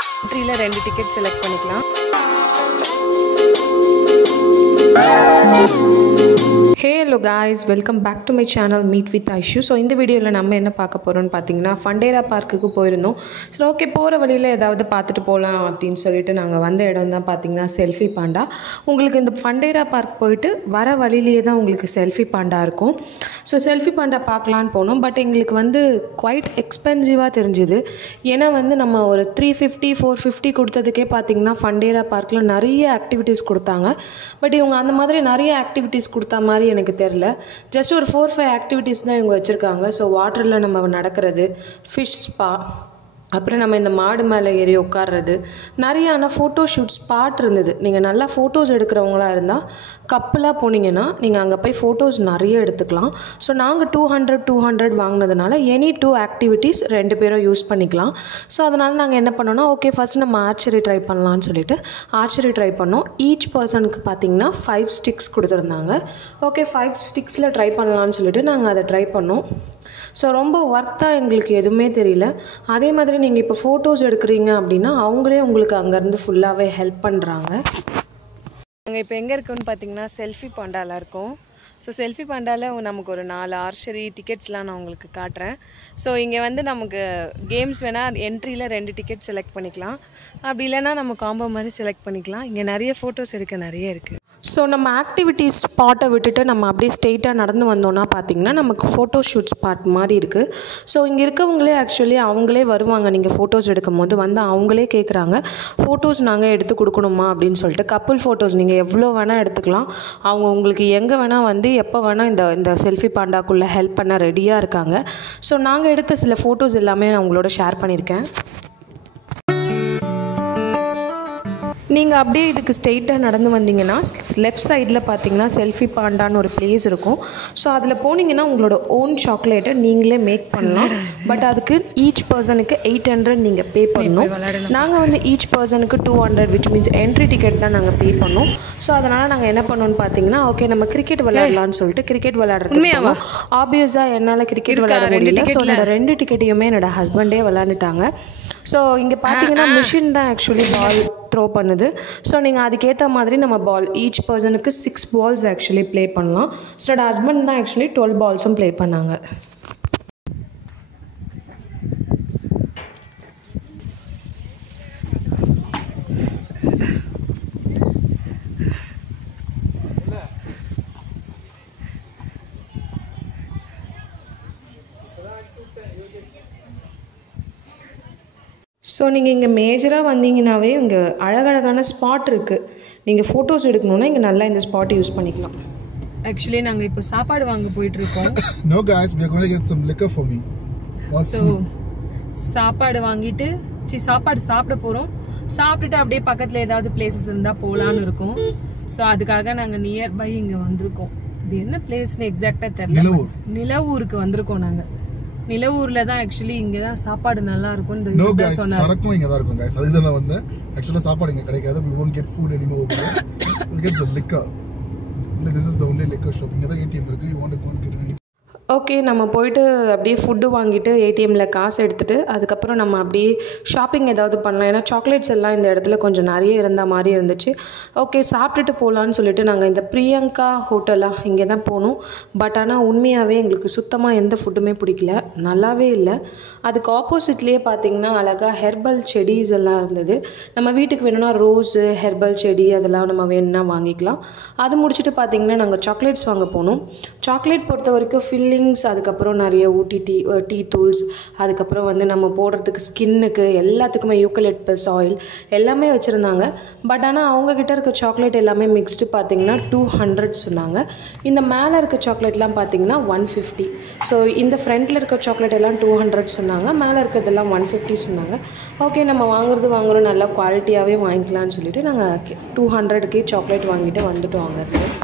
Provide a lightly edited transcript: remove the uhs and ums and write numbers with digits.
என்ட்ரியில் 2 ticket select பண்ணிக்கலாம். Hello guys, welcome back to my channel Meet with Aishu. So இந்த வீடியோவில் நம்ம என்ன பார்க்க போகிறோம்னு பார்த்தீங்கன்னா ஃபண்டேரா பார்க்குக்கு போயிருந்தோம். ஸோ ஓகே, போகிற வழியில் ஏதாவது பார்த்துட்டு போகலாம் அப்படின்னு சொல்லிட்டு நாங்கள் வந்த இடம் தான் பார்த்தீங்கன்னா செல்ஃபி பாண்டா. உங்களுக்கு இந்த ஃபண்டேரா பார்க் போயிட்டு வர வழியிலேயே தான் உங்களுக்கு செல்ஃபி பாண்டா இருக்கும். ஸோ செல்ஃபி பாண்டா பார்க்கலான்னு போனோம். பட் எங்களுக்கு வந்து குவைட் எக்ஸ்பென்சிவாக தெரிஞ்சுது. ஏன்னா வந்து நம்ம ஒரு 350 450 கொடுத்ததுக்கே பார்த்தீங்கன்னா ஃபண்டேரா பார்க்கில் நிறைய ஆக்டிவிட்டீஸ் கொடுத்தாங்க. பட் இவங்க அந்த மாதிரி நிறைய ஆக்டிவிட்டீஸ் கொடுத்தா மாதிரி எனக்கு தெரில. ஜஸ்ட் ஒரு 4-5 ஆக்டிவிட்டீஸ் தான் இவங்க வச்சுருக்காங்க. ஸோ வாட்டரில் நம்ம நடக்கிறது, ஃபிஷ் ஸ்பா, அப்புறம் நம்ம இந்த மாடு மேலே ஏறி உட்கார்றது, நிறைய ஆனால் ஃபோட்டோ ஷூட் ஸ்பாட் இருந்தது. நீங்கள் நல்லா ஃபோட்டோஸ் எடுக்கிறவங்களா இருந்தால் கப்பலாக போனீங்கன்னா நீங்கள் அங்கே போய் ஃபோட்டோஸ் நிறைய எடுத்துக்கலாம். ஸோ நாங்கள் 200 வாங்கினதுனால எனி 2 ஆக்டிவிட்டீஸ் 2 பேரும் யூஸ் பண்ணிக்கலாம். ஸோ அதனால் நாங்கள் என்ன பண்ணோன்னா, ஓகே ஃபஸ்ட் நம்ம ஆர்ச்சரி ட்ரை பண்ணலான்னு சொல்லிட்டு ஆர்ச்சரி ட்ரை பண்ணோம். ஈச் பர்சனுக்கு பார்த்திங்கன்னா 5 ஸ்டிக்ஸ் கொடுத்துருந்தாங்க. ஓகே 5 ஸ்டிக்ஸில் ட்ரை பண்ணலான்னு சொல்லிட்டு நாங்கள் அதை ட்ரை பண்ணோம். ஸோ ரொம்ப ஒர்த்தாக எங்களுக்கு எதுவுமே தெரியல. அதே மாதிரி நீங்கள் இப்போ ஃபோட்டோஸ் எடுக்கிறீங்க அப்படின்னா அவங்களே உங்களுக்கு அங்கேருந்து ஃபுல்லாகவே ஹெல்ப் பண்ணுறாங்க. நாங்கள் இப்போ எங்கே இருக்கோன்னு பார்த்தீங்கன்னா செல்ஃபி பாண்டாவில் இருக்கோம். ஸோ செல்ஃபி பாண்டாவில் நமக்கு ஒரு 4 ஆர்ச்சரி டிக்கெட்ஸ்லாம் நான் உங்களுக்கு காட்டுறேன். ஸோ இங்கே வந்து நமக்கு கேம்ஸ் வேணால் என்ட்ரியில் 2 டிக்கெட் செலக்ட் பண்ணிக்கலாம். அப்படி இல்லைன்னா நம்ம காம்போ மாதிரி செலக்ட் பண்ணிக்கலாம். இங்கே நிறைய ஃபோட்டோஸ் எடுக்க நிறைய இருக்குது. ஸோ நம்ம ஆக்டிவிட்டீஸ் ஸ்பாட்டை விட்டுட்டு நம்ம அப்படியே ஸ்ட்ரெயிட்டாக நடந்து வந்தோன்னா பார்த்திங்கன்னா நமக்கு ஃபோட்டோ ஷூட் ஸ்பாட் மாதிரி இருக்குது. ஸோ இங்கே இருக்கவங்களே ஆக்சுவலி அவங்களே வருவாங்க. நீங்கள் ஃபோட்டோஸ் எடுக்கும் போது வந்து அவங்களே கேட்குறாங்க, ஃபோட்டோஸ் நாங்கள் எடுத்து கொடுக்கணுமா அப்படின்னு சொல்லிட்டு. கப்புள் ஃபோட்டோஸ் நீங்கள் எவ்வளோ வேணால் எடுத்துக்கலாம். அவங்க உங்களுக்கு எங்கே வேணால் வந்து எப்போ வேணால் இந்த செல்ஃபி பாண்டாக்குள்ளே ஹெல்ப் பண்ண ரெடியாக இருக்காங்க. ஸோ நாங்கள் எடுத்த சில ஃபோட்டோஸ் எல்லாமே நான் உங்களோட ஷேர் பண்ணியிருக்கேன். நீங்கள் அப்படியே இதுக்கு ஸ்ட்ரெயிட்டாக நடந்து வந்தீங்கன்னா லெஃப்ட் சைடில் பார்த்தீங்கன்னா செல்ஃபி பாண்டான்னு ஒரு பிளேஸ் இருக்கும். ஸோ அதில் போனீங்கன்னா உங்களோட ஓன் சாக்லேட்டை நீங்களே மேக் பண்ணலாம். பட் அதுக்கு ஈச் பர்சனுக்கு 800 நீங்கள் பே பண்ணணும். நாங்கள் வந்து ஈச் பர்சனுக்கு 200 விச் மீன்ஸ் என்ட்ரி டிக்கெட் தான் நாங்கள் பே பண்ணோம். ஸோ அதனால் நாங்கள் என்ன பண்ணோன்னு பார்த்தீங்கன்னா, ஓகே நம்ம கிரிக்கெட் விளையாடலான்னு சொல்லிட்டு கிரிக்கெட் விளையாடுறது ஆப்வியஸாக என்னால் கிரிக்கெட் விளையாட முடியல. ஸோ என்னோட 2 டிக்கெட்டையுமே என்னோட ஹஸ்பண்டே விளையாண்டுட்டாங்க. ஸோ இங்கே பார்த்தீங்கன்னா மிஷின் தான் ஆக்சுவலி பால் த்ரோ பண்ணுது. ஸோ நீங்கள் அதுக்கேற்ற மாதிரி நம்ம பால் ஈச் பர்சனுக்கு 6 பால்ஸ் ஆக்சுவலி ப்ளே பண்ணலாம். ஸோ என்னோட ஹஸ்பண்ட் தான் ஆக்சுவலி 12 பால்ஸும் ப்ளே பண்ணாங்க. ஸோ நீங்கள் இங்கே மேஜராக வந்தீங்கன்னாவே இங்கே அழகழகான ஸ்பாட் இருக்குது. நீங்கள் ஃபோட்டோஸ் எடுக்கணுன்னா இங்கே நல்லா இந்த ஸ்பாட் யூஸ் பண்ணிக்கலாம். ஆக்சுவலி நாங்கள் இப்போ சாப்பாடு வாங்க போயிட்டுருக்கோம். No guys, we are going to get some liquor for me. So சாப்பாடு வாங்கிட்டு சாப்பாடு சாப்பிட போகிறோம். சாப்பிட்டுட்டு அப்படியே பக்கத்தில் ஏதாவது பிளேசஸ் இருந்தால் போகலான்னு இருக்கோம். ஸோ அதுக்காக நாங்கள் நியர்பை இங்கே வந்திருக்கோம். இது என்ன பிளேஸ்னு எக்ஸாக்டாக தெரியல. நிலவூருக்கு வந்திருக்கோம் நாங்கள். நிலவூர்ல தான் ஆக்சுவலி இங்க தான் சாப்பாடு நல்லா இருக்கும். இந்த சொன்னாங்க சரக்கும் இங்க தான் இருக்கும் गाइस. அதுதான் நான் வந்து एक्चुअली சாப்பாடு இங்க கிடைக்காது. we won't get food anymore over there. we'll get the liquor. This is the only liquor shop. இங்க தான் ATM இருக்கு. you want to go and get it. Okay நம்ம போயிட்டு அப்படியே ஃபுட்டு வாங்கிட்டு ஏடிஎம்மில் காசு எடுத்துகிட்டு அதுக்கப்புறம் நம்ம அப்படியே ஷாப்பிங் ஏதாவது பண்ணலாம். ஏன்னா சாக்லேட்ஸ் எல்லாம் இந்த இடத்துல கொஞ்சம் நிறைய இருந்த மாதிரி இருந்துச்சு. ஓகே சாப்பிட்டுட்டு போகலான்னு சொல்லிட்டு நாங்கள் இந்த பிரியங்கா ஹோட்டலாக இங்கே தான் போனோம். பட் ஆனால் உண்மையாகவே எங்களுக்கு சுத்தமாக எந்த ஃபுட்டுமே பிடிக்கல, நல்லாவே இல்லை. அதுக்கு ஆப்போசிட்லேயே பார்த்திங்கன்னா அழகாக ஹெர்பல் செடிஸ் எல்லாம் இருந்தது. நம்ம வீட்டுக்கு வேணும்னா ரோஸு ஹெர்பல் செடி அதெல்லாம் நம்ம வேணும்னா வாங்கிக்கலாம். அது முடிச்சுட்டு பார்த்திங்கன்னா நாங்கள் சாக்லேட்ஸ் வாங்க போனோம். சாக்லேட் பொறுத்த வரைக்கும் ஃபில்லிங், அதுக்கப்புறம் நிறைய ஊட்டி டீ தூள்ஸ், அதுக்கப்புறம் வந்து நம்ம போடுறதுக்கு ஸ்கின்னுக்கு எல்லாத்துக்குமே யூக்கலிப்டஸ் ஆயில் எல்லாமே வச்சுருந்தாங்க. பட் ஆனால் அவங்கக்கிட்ட இருக்க சாக்லேட் எல்லாமே மிக்ஸ்டு பார்த்திங்கன்னா 200 சொன்னாங்க. இந்த மேலே இருக்க சாக்லேட்லாம் பார்த்திங்கன்னா 150. ஸோ இந்த ஃப்ரண்ட்டில் இருக்க சாக்லேட் எல்லாம் 200 சொன்னாங்க, மேலே இருக்கிறதெல்லாம் 150 சொன்னாங்க. ஓகே நம்ம வாங்குறோம் நல்லா குவாலிட்டியாகவே வாங்கிக்கலாம்னு சொல்லிட்டு நாங்கள் 200க்கே சாக்லேட் வாங்கிட்டு வந்துட்டோம் அங்கேருந்து.